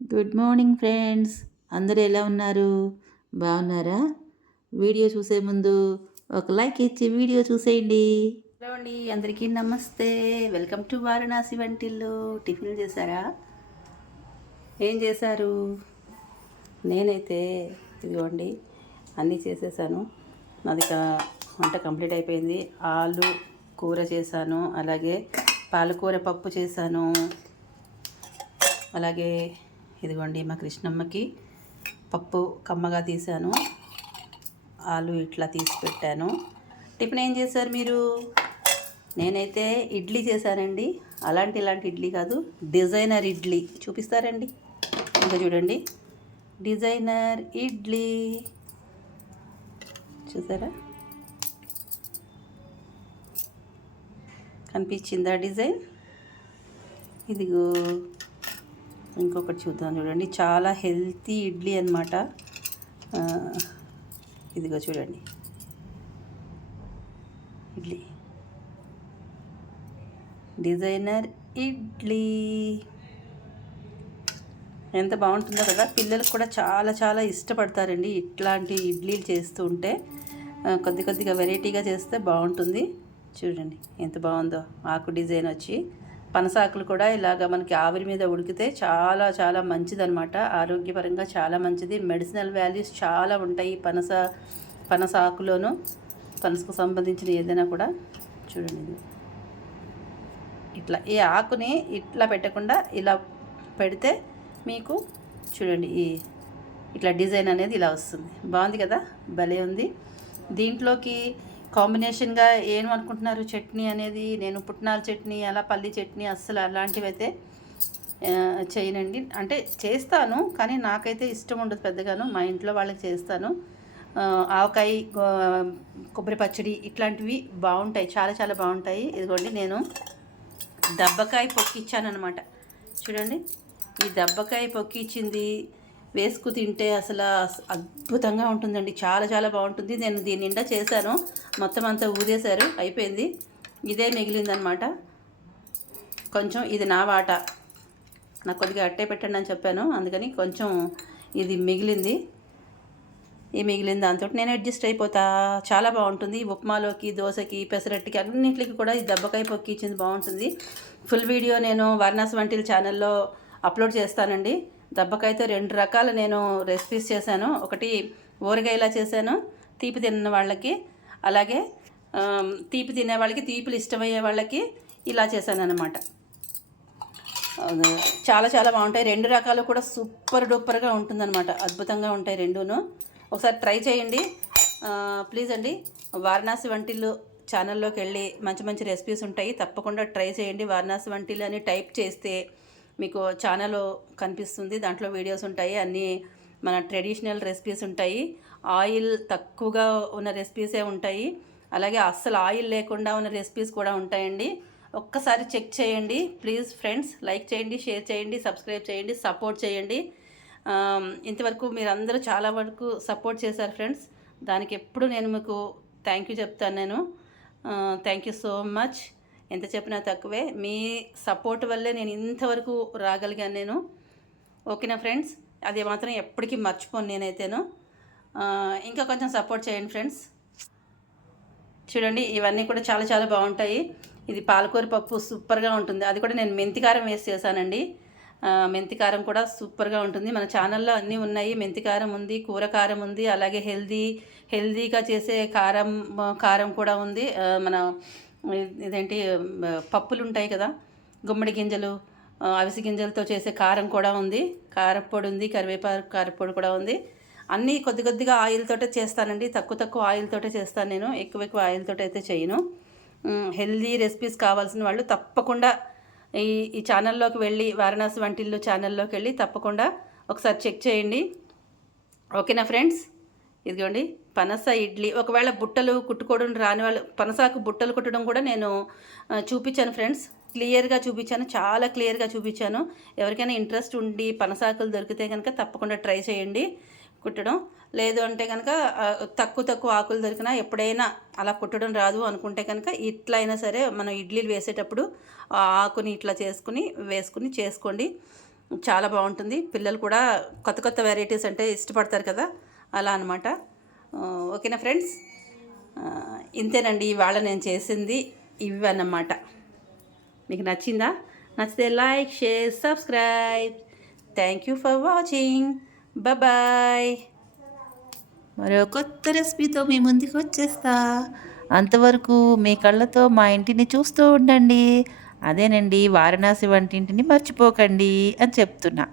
Good morning friends. అందరూ ఎలా ఉన్నారు? బాగున్నారా? వీడియో చూసే ముందు ఒక లైక్ ఇచ్చి వీడియో చూసేయండి. హలో అండి, అందరికీ నమస్తే. వెల్కమ్ టు వారణాసి వంటిల్లు. టిఫిన్ చేశారా? ఏం చేశారు? నేనైతే ఇదిగోండి అన్నీ చేసేసాను. నాది వంట కంప్లీట్ అయిపోయింది. ఆలు కూర చేశాను, అలాగే పాలకూర పప్పు చేశాను, అలాగే ఇదిగోండి మా కృష్ణమ్మకి పప్పు కమ్మగా తీసాను, ఆలు ఇట్లా తీసి పెట్టాను. టిఫిన్ ఏం చేశారు మీరు? నేనైతే ఇడ్లీ చేశానండి. ఇలాంటి ఇడ్లీ కాదు, డిజైనర్ ఇడ్లీ చూపిస్తారండి. ఇంకా చూడండి, డిజైనర్ ఇడ్లీ చూసారా? కనిపించిందా డిజైన్? ఇదిగో ఇంకొకటి చూద్దాం, చూడండి. చాలా హెల్తీ ఇడ్లీ అనమాట. ఇదిగో చూడండి, ఇడ్లీ డిజైనర్ ఇడ్లీ ఎంత బాగుంటుందో కదా. పిల్లలకు కూడా చాలా చాలా ఇష్టపడతారండి ఇట్లాంటి ఇడ్లీలు చేస్తూ ఉంటే. కొద్దిగా వెరైటీగా చేస్తే బాగుంటుంది. చూడండి ఎంత బాగుందో. ఆకు డిజైన్ వచ్చి పనసాకులు కూడా ఇలాగ మనకి ఆవిరి మీద ఉడికితే చాలా చాలా మంచిదన్నమాట. ఆరోగ్యపరంగా చాలా మంచిది. మెడిసినల్ వాల్యూస్ చాలా ఉంటాయి పనస ఆకులోను. పనసకు సంబంధించిన ఏదైనా కూడా చూడండి. ఇట్లా ఈ ఆకుని ఇట్లా పెట్టకుండా ఇలా పెడితే మీకు చూడండి ఇట్లా డిజైన్ అనేది ఇలా వస్తుంది. బాగుంది కదా, భలే ఉంది. దీంట్లోకి కాంబినేషన్గా ఏమనుకుంటున్నారు చట్నీ అనేది? నేను పుట్నాల చట్నీ, అలా పల్లి చట్నీ అస్సలు అలాంటివి అయితే చేయనండి. అంటే చేస్తాను, కానీ నాకైతే ఇష్టం ఉండదు పెద్దగాను. మా ఇంట్లో వాళ్ళకి చేస్తాను. ఆవకాయ, కొబ్బరి పచ్చడి ఇట్లాంటివి బాగుంటాయి, చాలా చాలా బాగుంటాయి. ఇదిగోండి నేను దబ్బకాయ పొక్కిచ్చానమాట. చూడండి, ఈ దబ్బకాయ పొక్కిచ్చింది వేసుకు తింటే అసలు అద్భుతంగా ఉంటుందండి. చాలా చాలా బాగుంటుంది. నేను దీని నిండా చేశాను, మొత్తం అంతా ఊదేశారు, అయిపోయింది. ఇదే మిగిలిందనమాట. కొంచెం ఇది నా వాటా, నాకు కొద్దిగా అట్టే పెట్టండి అని చెప్పాను, అందుకని కొంచెం ఇది మిగిలింది. ఈ మిగిలిన దాంతో నేను అడ్జస్ట్ అయిపోతా. చాలా బాగుంటుంది. ఉప్మాలోకి, దోశకి, పెసరట్టుకి అన్నింటికి కూడా ఈ దబ్బకాయ పొక్కి ఇచ్చింది బాగుంటుంది. ఫుల్ వీడియో నేను వారణాసి వంటిల్ ఛానల్లో అప్లోడ్ చేస్తానండి. దబ్బకాయతో 2 రకాల నేను రెసిపీస్ చేశాను. ఒకటి ఊరగాయలా చేశాను తీపి తిన్న వాళ్ళకి, అలాగే తీపి తినే వాళ్ళకి, తీపిలు ఇష్టమయ్యే వాళ్ళకి ఇలా చేశాను అనమాట. చాలా చాలా బాగుంటాయి. 2 రకాలు కూడా సూపర్ డూపర్గా ఉంటుందన్నమాట. అద్భుతంగా ఉంటాయి రెండును. ఒకసారి ట్రై చేయండి ప్లీజ్ అండి. వారణాసి వంటిల్లు ఛానల్లోకి వెళ్ళి మంచి మంచి రెసిపీస్ ఉంటాయి, తప్పకుండా ట్రై చేయండి. వారణాసి వంటిల్లు అని టైప్ చేస్తే మీకు ఛానల్ కనిపిస్తుంది. దాంట్లో వీడియోస్ ఉంటాయి, అన్నీ మన ట్రెడిషనల్ రెసిపీస్ ఉంటాయి. ఆయిల్ తక్కువగా ఉన్న రెసిపీసే ఉంటాయి, అలాగే అస్సలు ఆయిల్ లేకుండా ఉన్న రెసిపీస్ కూడా ఉంటాయండి. ఒక్కసారి చెక్ చేయండి ప్లీజ్ ఫ్రెండ్స్. లైక్ చేయండి, షేర్ చేయండి, సబ్స్క్రైబ్ చేయండి, సపోర్ట్ చేయండి. ఇంతవరకు మీరందరూ చాలా వరకు సపోర్ట్ చేశారు ఫ్రెండ్స్, దానికి ఎప్పుడు నేను మీకు థ్యాంక్ యూ చెప్తాను. నేను థ్యాంక్ యూ సో మచ్. ఎంత చెప్పినా తక్కువే. మీ సపోర్ట్ వల్లే నేను ఇంతవరకు రాగలిగాను నేను. ఓకేనా ఫ్రెండ్స్? అది మాత్రం ఎప్పటికీ మర్చిపోను నేనైతేను. ఇంకా కొంచెం సపోర్ట్ చేయండి ఫ్రెండ్స్. చూడండి, ఇవన్నీ కూడా చాలా చాలా బాగుంటాయి. ఇది పాలకూర పప్పు సూపర్గా ఉంటుంది. అది కూడా నేను మెంతికారం వేసి చేశానండి. మెంతికారం కూడా సూపర్గా ఉంటుంది. మన ఛానల్లో అన్నీ ఉన్నాయి. మెంతికారం ఉంది, కూర కారం ఉంది, అలాగే హెల్దీగా చేసే కారం కూడా ఉంది. మన ఇదేంటి పప్పులు ఉంటాయి కదా, గుమ్మడి గింజలు, అవిసి గింజలతో చేసే కారం కూడా ఉంది, కారపొడి ఉంది, కరివేపాకు కారపొడి కూడా ఉంది. అన్నీ కొద్దిగా ఆయిల్తోటే చేస్తానండి. తక్కువ ఆయిల్తోటే చేస్తాను నేను, ఎక్కువ ఆయిల్తోటి అయితే చేయను. హెల్దీ రెసిపీస్ కావాల్సిన వాళ్ళు తప్పకుండా ఈ ఛానల్లోకి వెళ్ళి, వారణాసి వంటిల్లు ఛానల్లోకి వెళ్ళి తప్పకుండా ఒకసారి చెక్ చేయండి. ఓకేనా ఫ్రెండ్స్? ఇదిగోండి పనస ఇడ్లీ. ఒకవేళ బుట్టలు కుట్టుకోవడం రాని వాళ్ళు, పనసాకు బుట్టలు కుట్టడం కూడా నేను చూపించాను ఫ్రెండ్స్. క్లియర్గా చూపించాను, చాలా క్లియర్గా చూపించాను. ఎవరికైనా ఇంట్రెస్ట్ ఉండి పనసాకులు దొరికితే కనుక తప్పకుండా ట్రై చేయండి కుట్టడం. లేదు అంటే కనుక తక్కువ ఆకులు దొరికినా ఎప్పుడైనా అలా కుట్టడం రాదు అనుకుంటే కనుక ఇట్లా అయినా సరే మనం ఇడ్లీలు వేసేటప్పుడు ఆ ఆకుని ఇట్లా వేసుకుని చేసుకోండి. చాలా బాగుంటుంది. పిల్లలు కూడా కొత్త కొత్త వెరైటీస్ అంటే ఇష్టపడతారు కదా, అలా అనమాట. ఓకేనా ఫ్రెండ్స్, ఇంతేనండి ఇవాళ నేను చేసింది ఇవి అన్నమాట. మీకు నచ్చిందా? నచ్చితే like, share, subscribe. Thank you for watching. Bye. మరో కొత్త రెసిపీతో మీ ముందుకు వచ్చేస్తా. అంతవరకు మీ కళ్ళతో మా ఇంటిని చూస్తూ ఉండండి. అదేనండి, వారణాసి వంటింటిని మర్చిపోకండి అని చెప్తున్నా.